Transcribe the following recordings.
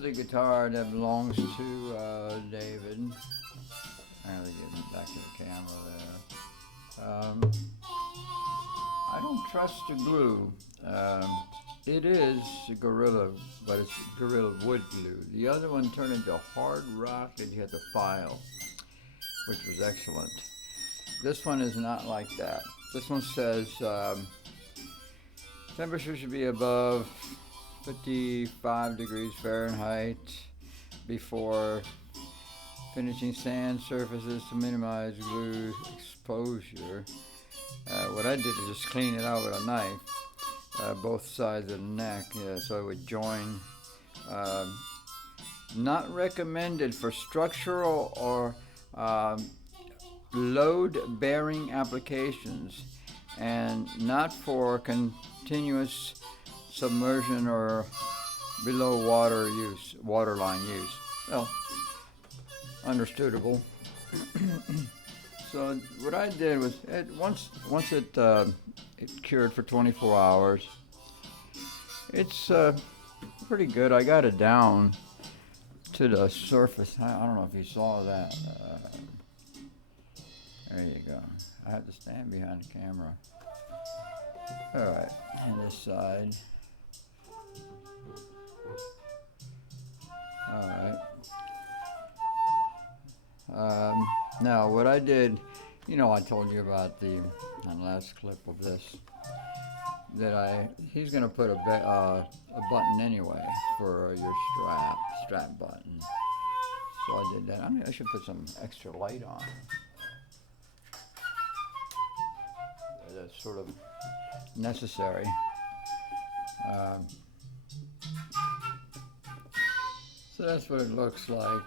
is the guitar that belongs to David. I'll get it back to the camera there. I don't trust the glue. It is Gorilla, but it's Gorilla wood glue. The other one turned into hard rock and you had to file, which was excellent. This one is not like that. This one says temperature should be above 55 degrees Fahrenheit before finishing sand surfaces to minimize glue exposure. What I did is just clean it out with a knife, both sides of the neck, so it would join. Not recommended for structural or load-bearing applications, and not for continuous submersion or below waterline use. Well, understandable. So what I did was, once it cured for 24 hours, it's pretty good. I got it down to the surface. I don't know if you saw that. There you go. I have to stand behind the camera. All right, and this side. All right. Now what I did, I told you about on the last clip of this, that he's going to put a button anyway for your strap button. So I did that. I should put some extra light on. That's sort of necessary. So that's what it looks like.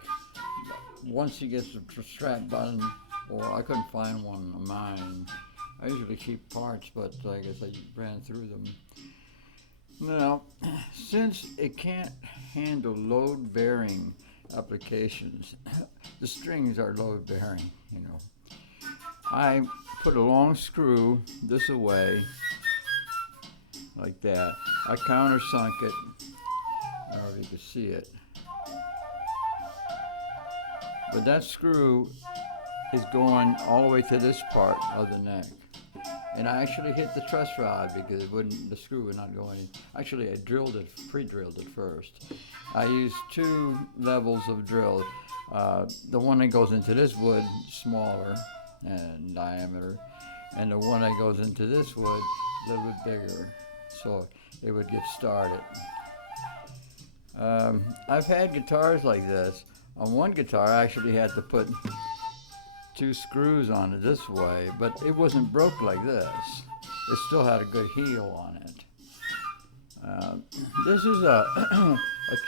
Once he gets the strap button, or I couldn't find one of mine. I usually keep parts, but I guess I ran through them. Now, since it can't handle load-bearing applications, the strings are load-bearing, I put a long screw this away, like that. I countersunk it. I don't know if you can see it. But that screw is going all the way to this part of the neck. And I actually hit the truss rod because the screw would not go in. Actually, I pre-drilled it first. I used 2 levels of drill. The one that goes into this wood, smaller in diameter, and the one that goes into this wood, a little bit bigger, so it would get started. I've had guitars like this. On one guitar, I actually had to put 2 screws on it this way, but it wasn't broke like this. It still had a good heel on it. This is a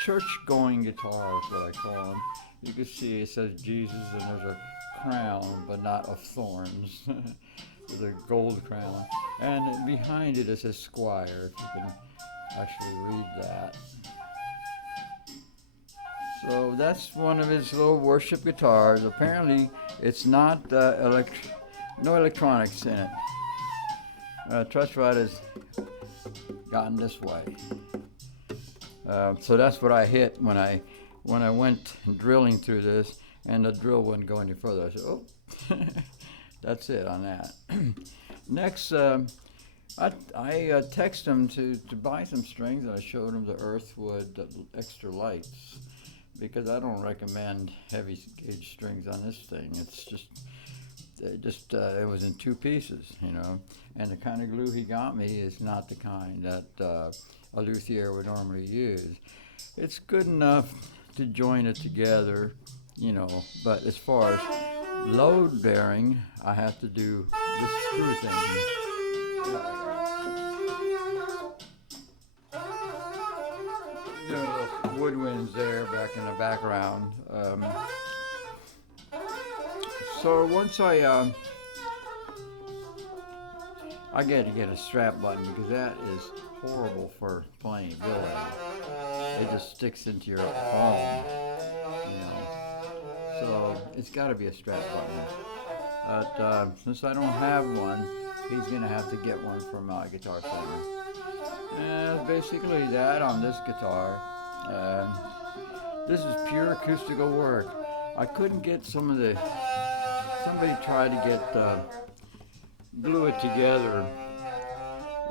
church-going guitar is what I call them. You can see it says Jesus and there's a crown, but not of thorns. There's a gold crown. And behind it says Squire, if you can actually read that. So that's one of his little worship guitars. Apparently, it's not no electronics in it. Truss rod has gotten this way. So that's what I hit when I went drilling through this, and the drill wouldn't go any further. I said, "Oh, that's it on that." Next, I texted him to buy some strings, and I showed him the Earthwood extra lights, because I don't recommend heavy gauge strings on this thing. It's it was in 2 pieces, and the kind of glue he got me is not the kind that a luthier would normally use. It's good enough to join it together, but as far as load bearing, I have to do this screw thing. Woodwinds there back in the background. So once I got to get a strap button, because that is horrible for playing billy. It just sticks into your palm, So it's got to be a strap button. But since I don't have one, he's gonna have to get one from Guitar Center. And basically that on this guitar. This is pure acoustical work. I couldn't get some of the. Somebody tried to get glue it together.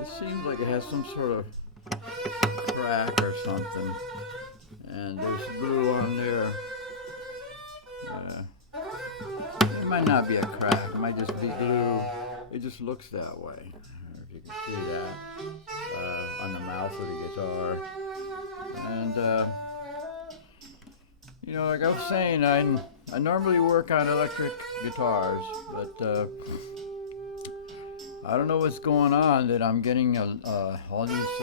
It seems like it has some sort of crack or something, and there's glue on there. It might not be a crack. It might just be glue. It just looks that way. I don't know if you can see that on the mouth of the guitar. And you know, like I was saying, I normally work on electric guitars, but I don't know what's going on that I'm getting all these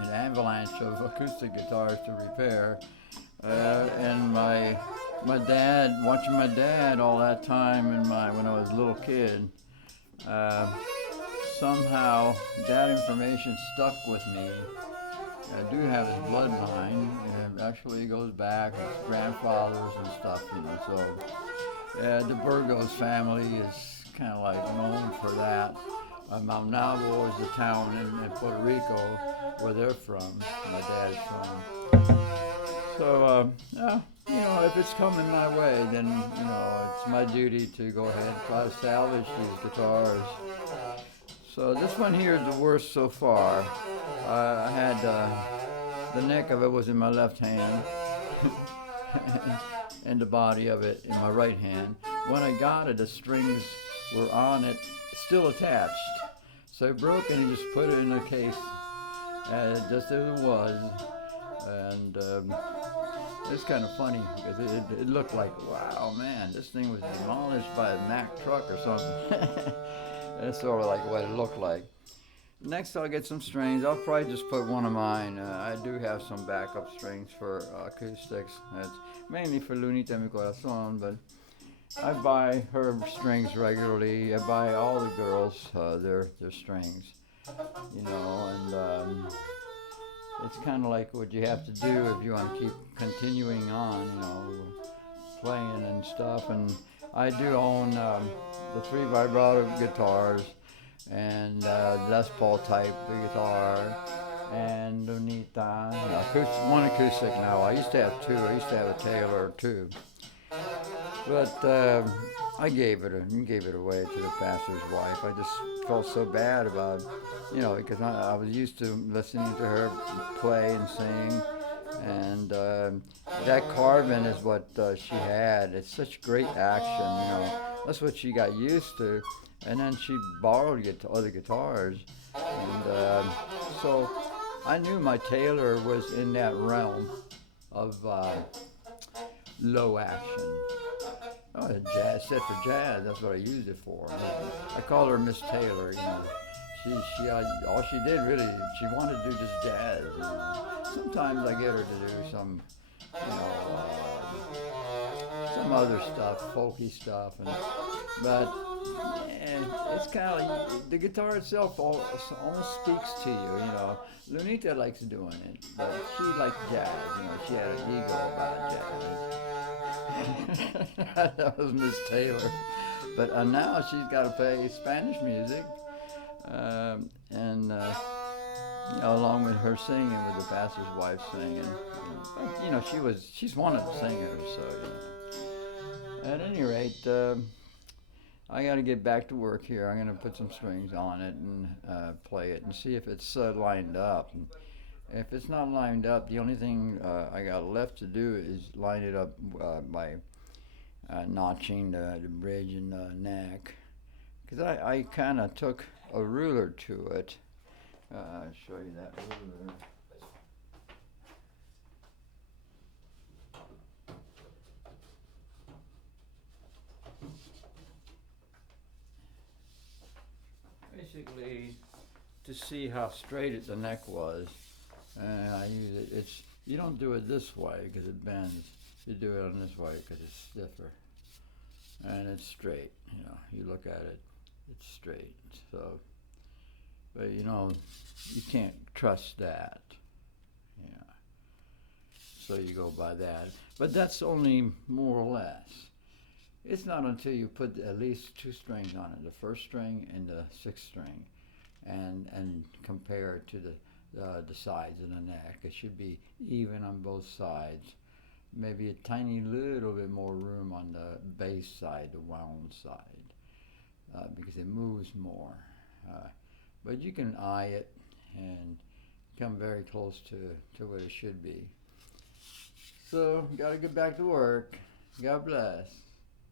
an avalanche of acoustic guitars to repair, and my dad, watching my dad all that time when I was a little kid, somehow that information stuck with me. I do have his bloodline, and actually it goes back, his grandfathers and stuff, you know, so the Burgos family is kind of like known for that. Mount Nabo is the town in Puerto Rico where they're from, my dad's from. So, you know, if it's coming my way, then, you know, it's my duty to go ahead and try to salvage these guitars. So this one here is the worst so far. I had, the neck of it was in my left hand, and the body of it in my right hand. When I got it, the strings were on it, still attached. So I broke it and just put it in a case, just as it was. And it's kind of funny because it looked like, wow, man, this thing was demolished by a Mack truck or something. That's sort of like what it looked like. Next, I'll get some strings. I'll probably just put one of mine. I do have some backup strings for acoustics. It's mainly for Lunita Mi Corazon, but I buy her strings regularly. I buy all the girls their strings, you know, and it's kind of like what you have to do if you want to keep continuing on, you know, playing and stuff. And I do own the 3 vibrato guitars and Les Paul type guitar and Lunita, one acoustic now. I used to have 2. I used to have a Taylor too. But I gave it away to the pastor's wife. I just felt so bad about, you know, because I was used to listening to her play and sing, and that carving is what she had. It's such great action, you know. That's what she got used to, and then she borrowed other guitars, and so I knew my Taylor was in that realm of low action. Oh, jazz, set for jazz. That's what I used it for. I call her Miss Taylor. You know, she all she did really, she wanted to do just jazz. You know. Sometimes I get her to do some, you know, some other stuff, folky stuff, but it's kind of like the guitar itself almost speaks to you. You know, Lunita likes doing it, but she likes jazz. You know, she had an ego about jazz. That was Miss Taylor, but now she's got to play Spanish music, and you know, along with her singing, with the pastor's wife singing. But, you know, she's one of the singers, so you know. At any rate, I got to get back to work here. I'm going to put some strings on it and play it and see if it's lined up. And if it's not lined up, the only thing I got left to do is line it up by notching the bridge and the neck. Because I kind of took a ruler to it. I'll show you that ruler. Basically, to see how straight the neck was, and I use it. You don't do it this way because it bends. You do it on this way because it's stiffer, and it's straight. You know, you look at it, it's straight. So, but you know, you can't trust that. Yeah. So you go by that, but that's only more or less. It's not until you put at least 2 strings on it, the first string and the 6th string, and compare it to the sides of the neck. It should be even on both sides. maybe a tiny little bit more room on the bass side, the wound side, because it moves more. But you can eye it and come very close to what it should be. So, gotta get back to work. God bless.